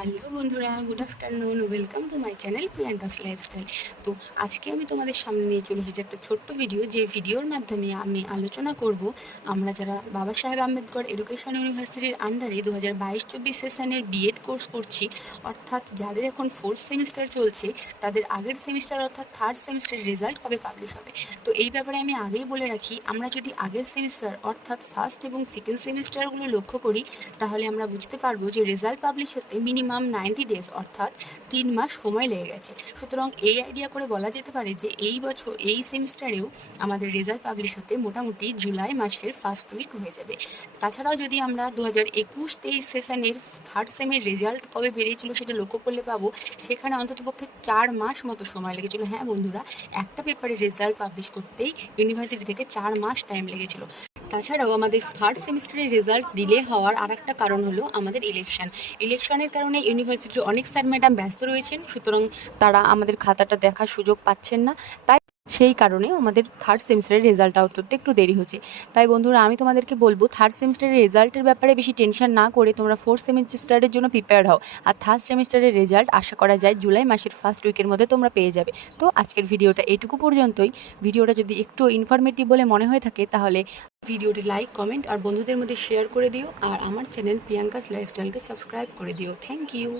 Hello বন্ধুরা, good afternoon, welcome to my channel Priyanka's lifestyle. তো আজকে আমি তোমাদের সামনে নিয়ে চলে এসেছি একটা ছোট্ট ভিডিও, যে ভিডিওর মাধ্যমে আমি আলোচনা করব আমরা যারা বাবা সাহেব আম্বেদকর এডুকেশন ইউনিভার্সিটির আন্ডারে 2022-24 সেশনের বিএড কোর্স করছি, অর্থাৎ যাদের এখন ফোর্থ সেমিস্টার চলছে, তাদের আগের সেমিস্টার অর্থাৎ থার্ড সেমিস্টারের রেজাল্ট কবে পাবলিশ হবে। তো এই ব্যাপারে আমি আগেই বলে রাখি, আমরা যদি আগের সেমিস্টার অর্থাৎ ফার্স্ট এবং সেকেন্ড সেমিস্টারগুলো লক্ষ্য করি, তাহলে আমরা বুঝতে পারবো যে রেজাল্ট পাবলিশ হতে মিনিমাম 90 ডেজ অর্থাৎ 3 মাস সময় লেগে গেছে। সুতরাং এই আইডিয়া করে বলা যেতে পারে যে এই বছর এই সেমিস্টারেও আমাদের রেজাল্ট পাবলিশ হতে মোটামুটি জুলাই মাসের ফার্স্ট উইক হয়ে যাবে। তাছাড়াও যদি আমরা 2021-23 সেশনের থার্ড সেমের রেজাল্ট কবে বেরিয়েছিল সেটা লক্ষ্য করলে পাবো, সেখানে অন্ততপক্ষে 4 মাস মতো সময় লেগেছিল। হ্যাঁ বন্ধুরা, একটা পেপারের রেজাল্ট পাবলিশ করতেই ইউনিভার্সিটি থেকে 4 মাস টাইম লেগেছিল। তাছাড়াও আমাদের থার্ড সেমিস্টারের রেজাল্ট ডিলে হওয়ার আরেকটা কারণ হলো আমাদের ইলেকশনের কারণে ইউনিভার্সিটির অনেক স্যার ম্যাডাম ব্যস্ত রয়েছেন, সুতরাং তারা আমাদের খাতাটা দেখার সুযোগ পাচ্ছেন না। তাই সেই কারণেও আমাদের থার্ড সেমিস্টারের রেজাল্ট আউট করতে একটু দেরি হচ্ছে। তাই বন্ধুরা, আমি তোমাদেরকে বলবো থার্ড সেমিস্টারের রেজাল্টের ব্যাপারে বেশি টেনশন না করে তোমরা ফোর্থ সেমিস্টারের জন্য প্রিপেয়ার হও। আর থার্ড সেমিস্টারের রেজাল্ট আশা করা যায় জুলাই মাসের ফার্স্ট উইকের মধ্যে তোমরা পেয়ে যাবে। তো আজকের ভিডিওটা এইটুকু পর্যন্তই। ভিডিওটা যদি একটু ইনফরমেটিভ বলে মনে হয়ে থাকে, তাহলে ভিডিওটি লাইক, কমেন্ট আর বন্ধুদের মধ্যে শেয়ার করে দিও। আর আমার চ্যানেল প্রিয়াঙ্কাস লাইফস্টাইলকে সাবস্ক্রাইব করে দিও। Thank you.